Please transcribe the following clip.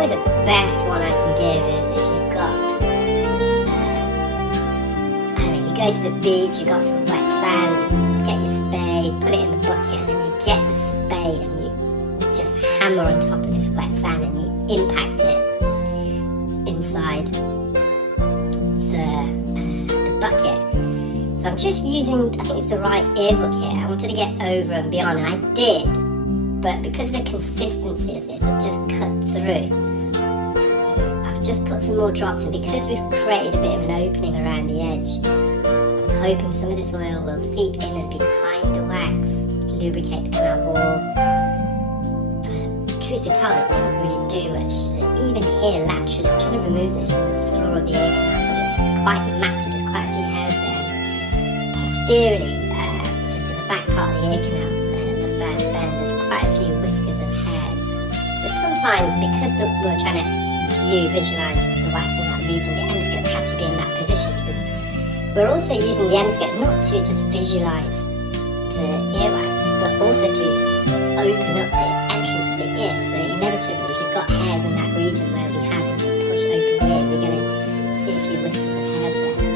probably the best one I can give is if you've got, I don't know, you go to the beach, you got some wet sand, you get your spade, put it in the bucket, and then you get the spade and you just hammer on top of this wet sand and you impact it inside the bucket. So I'm just using, I think it's the right ear hook here. I wanted to get over and beyond, and I did, but because of the consistency of this, it just cut through. So I've just put some more drops, and because we've created a bit of an opening around the edge, I was hoping some of this oil will seep in and behind the wax, lubricate the canal wall. Truth be told, it didn't really do much. So even here laterally, I'm trying to remove this from the floor of the ear canal, but it's quite matted, there's quite a few hairs there. Posteriorly, so to the back part of the ear canal, the first bend, there's quite a few whiskers of hairs. So sometimes, because we're trying to visualise the wax in that region, the endoscope had to be in that position, because we're also using the endoscope not to just visualise the earwax, but also to open up the entrance of the ear. So inevitably, if you've got hairs in that region where we have to push open the ear, we're going to see a few whiskers of hairs there.